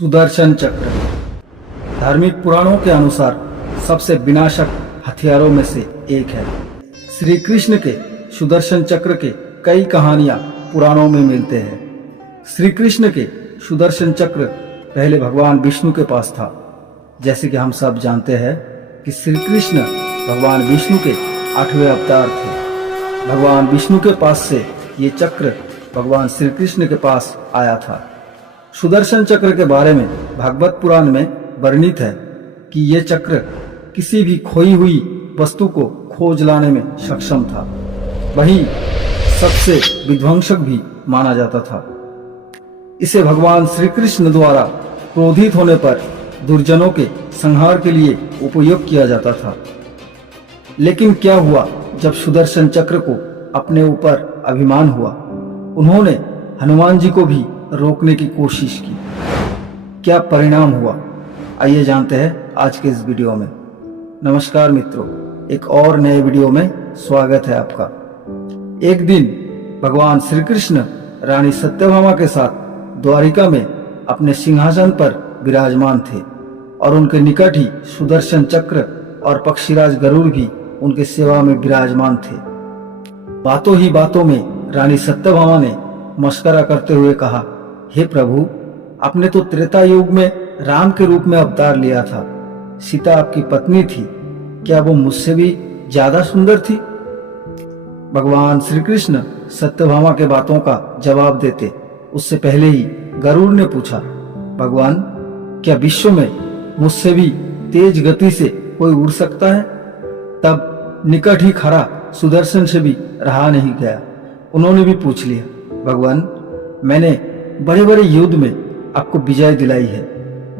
सुदर्शन चक्र धार्मिक पुराणों के अनुसार सबसे विनाशक हथियारों में से एक है। श्री कृष्ण के सुदर्शन चक्र के कई कहानियां पुराणों में मिलते हैं। श्री कृष्ण के सुदर्शन चक्र पहले भगवान विष्णु के पास था। जैसे कि हम सब जानते हैं कि श्री कृष्ण भगवान विष्णु के 8वें अवतार थे। भगवान विष्णु के पास से ये चक्र भगवान श्री कृष्ण के पास आया था। सुदर्शन चक्र के बारे में भागवत पुराण में वर्णित है कि यह चक्र किसी भी खोई हुई वस्तु को खोज लाने में सक्षम था। वही सबसे विध्वंसक भी माना जाता था। इसे भगवान श्री कृष्ण द्वारा क्रोधित होने पर दुर्जनों के संहार के लिए उपयोग किया जाता था। लेकिन क्या हुआ जब सुदर्शन चक्र को अपने ऊपर अभिमान हुआ? उन्होंने हनुमान जी को भी रोकने की कोशिश की। क्या परिणाम हुआ? आइए जानते हैं आज के इस वीडियो में। नमस्कार मित्रों, एक और नए वीडियो में स्वागत है आपका। एक दिन भगवान श्री कृष्ण रानी सत्यभामा के साथ द्वारिका में अपने सिंहासन पर विराजमान थे और उनके निकट ही सुदर्शन चक्र और पक्षीराज गरुड़ भी उनके सेवा में विराजमान थे। बातों ही बातों में रानी सत्यभामा ने मस्करा करते हुए कहा, हे प्रभु, आपने तो त्रेता युग में राम के रूप में अवतार लिया था। सीता आपकी पत्नी थी, क्या वो मुझसे भी ज्यादा सुंदर थी? भगवान श्री कृष्ण सत्यभामा के बातों का जवाब देते उससे पहले ही गरुड़ ने पूछा, भगवान, क्या विश्व में मुझसे भी तेज गति से कोई उड़ सकता है? तब निकट ही खड़ा सुदर्शन से भी रहा नहीं गया। उन्होंने भी पूछ लिया, भगवान, मैंने बड़े बड़े युद्ध में आपको विजय दिलाई है,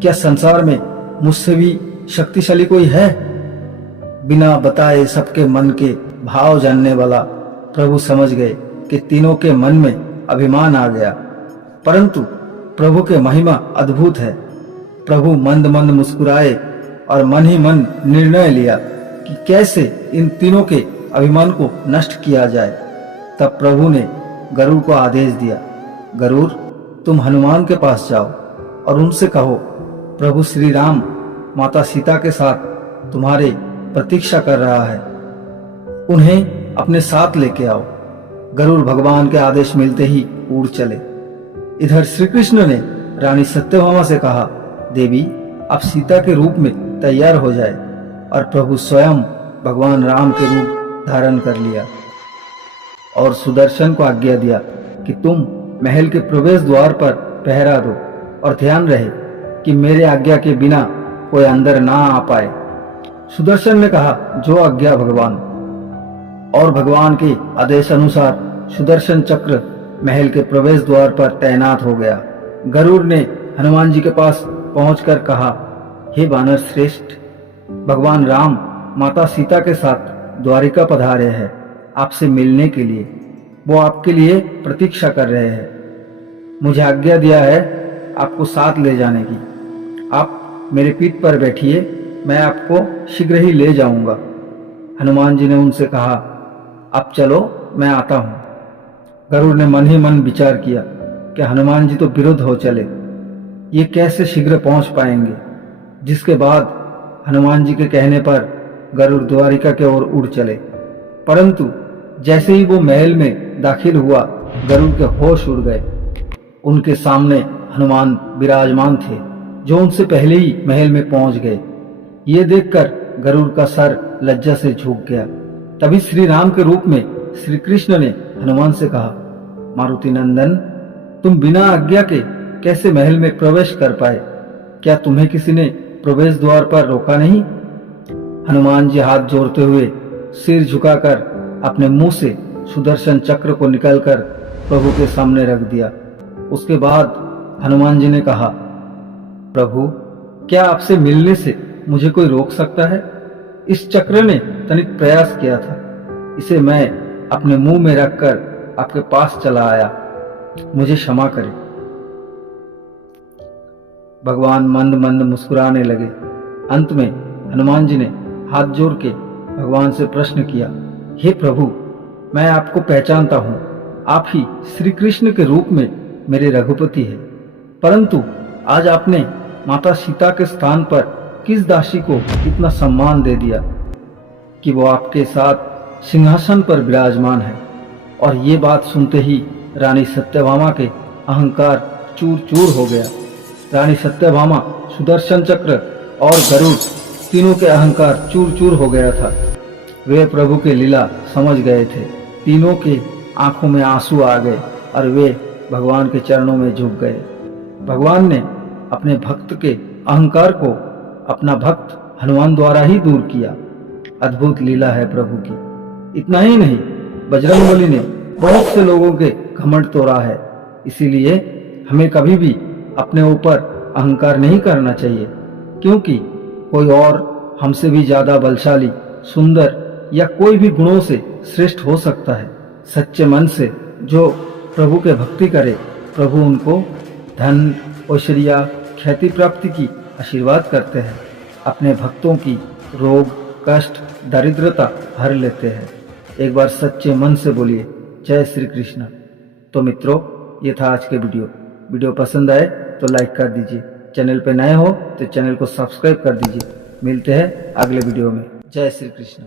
क्या संसार में मुझसे भी शक्तिशाली कोई है? बिना बताए सबके मन के भाव जानने वाला प्रभु समझ गए कि तीनों के मन में अभिमान आ गया। परंतु प्रभु के महिमा अद्भुत है। प्रभु मंद मंद मुस्कुराए और मन ही मन निर्णय लिया कि कैसे इन तीनों के अभिमान को नष्ट किया जाए। तब प्रभु ने गरुड़ को आदेश दिया, गरुड़, तुम हनुमान के पास जाओ और उनसे कहो, प्रभु श्री राम माता सीता के साथ तुम्हारे प्रतीक्षा कर रहा है, उन्हें अपने साथ लेके आओ। गरुड़ भगवान के आदेश मिलते ही उड़ चले। इधर श्री कृष्ण ने रानी सत्यभामा से कहा, देवी, आप सीता के रूप में तैयार हो जाए। और प्रभु स्वयं भगवान राम के रूप धारण कर लिया और सुदर्शन को आज्ञा दिया कि तुम महल के प्रवेश द्वार पर पहरा दो और ध्यान रहे कि मेरे आज्ञा के बिना कोई अंदर ना आ पाए। सुदर्शन ने कहा, जो आज्ञा भगवान। और भगवान के आदेश अनुसार सुदर्शन चक्र महल के प्रवेश द्वार पर तैनात हो गया। गरुड़ ने हनुमान जी के पास पहुंचकर कहा, हे वानर श्रेष्ठ, भगवान राम माता सीता के साथ द्वारिका पधारे हैं आपसे मिलने के लिए। वो आपके लिए प्रतीक्षा कर रहे हैं। मुझे आज्ञा दिया है आपको साथ ले जाने की। आप मेरे पीठ पर बैठिए, मैं आपको शीघ्र ही ले जाऊंगा। हनुमान जी ने उनसे कहा, आप चलो, मैं आता हूं। गरुड़ ने मन ही मन विचार किया कि हनुमान जी तो विरुद्ध हो चले, ये कैसे शीघ्र पहुंच पाएंगे। जिसके बाद हनुमान जी के कहने पर गरुड़ द्वारिका की ओर उड़ चले। परंतु जैसे ही वो महल में दाखिल हुआ, गरुड़ के होश उड़ गए। उनके सामने हनुमान विराजमान थे, जो उनसे पहले ही महल में पहुंच गए। ये देखकर गरुड़ का सर लज्जा से झुक गया। तभी श्री राम के रूप में श्री कृष्ण ने हनुमान से कहा, मारुति नंदन, तुम बिना आज्ञा के कैसे महल में प्रवेश कर पाए? क्या तुम्हें किसी ने प्रवेश द्वार पर रोका नहीं? हनुमान जी हाथ जोड़ते हुए सिर झुकाकर अपने मुंह से सुदर्शन चक्र को निकालकर प्रभु के सामने रख दिया। उसके बाद हनुमान जी ने कहा, प्रभु, क्या आपसे मिलने से मुझे कोई रोक सकता है? इस चक्र ने तनिक प्रयास किया था, इसे मैं अपने मुंह में रखकर आपके पास चला आया, मुझे क्षमा करें। भगवान मंद मंद मुस्कुराने लगे। अंत में हनुमान जी ने हाथ जोड़ के भगवान से प्रश्न किया, हे प्रभु, मैं आपको पहचानता हूं, आप ही श्री कृष्ण के रूप में मेरे रघुपति हैं। परंतु आज आपने माता सीता के स्थान पर किस दासी को इतना सम्मान दे दिया कि वो आपके साथ सिंहासन पर विराजमान है। और ये बात सुनते ही रानी सत्यभामा के अहंकार चूर चूर हो गया। रानी सत्यभामा, सुदर्शन चक्र और गरुड़ तीनों के अहंकार चूर चूर हो गया था। वे प्रभु के लीला समझ गए थे। तीनों के आंखों में आंसू आ गए और वे भगवान के चरणों में झुक गए। भगवान ने अपने भक्त के अहंकार को अपना भक्त हनुमान द्वारा ही दूर किया। अद्भुत लीला है प्रभु की। इतना ही नहीं, बजरंगबली ने बहुत से लोगों के घमंड तोड़ा है। इसीलिए हमें कभी भी अपने ऊपर अहंकार नहीं करना चाहिए, क्योंकि कोई और हमसे भी ज्यादा बलशाली, सुंदर या कोई भी गुणों से श्रेष्ठ हो सकता है। सच्चे मन से जो प्रभु के भक्ति करे, प्रभु उनको धन, ऐश्वर्य, ख्याति प्राप्ति की आशीर्वाद करते हैं। अपने भक्तों की रोग, कष्ट, दरिद्रता हर लेते हैं। एक बार सच्चे मन से बोलिए जय श्री कृष्ण। तो मित्रों, ये था आज के वीडियो पसंद आए तो लाइक कर दीजिए। चैनल पे नए हो तो चैनल को सब्सक्राइब कर दीजिए। मिलते हैं अगले वीडियो में। जय श्री कृष्ण।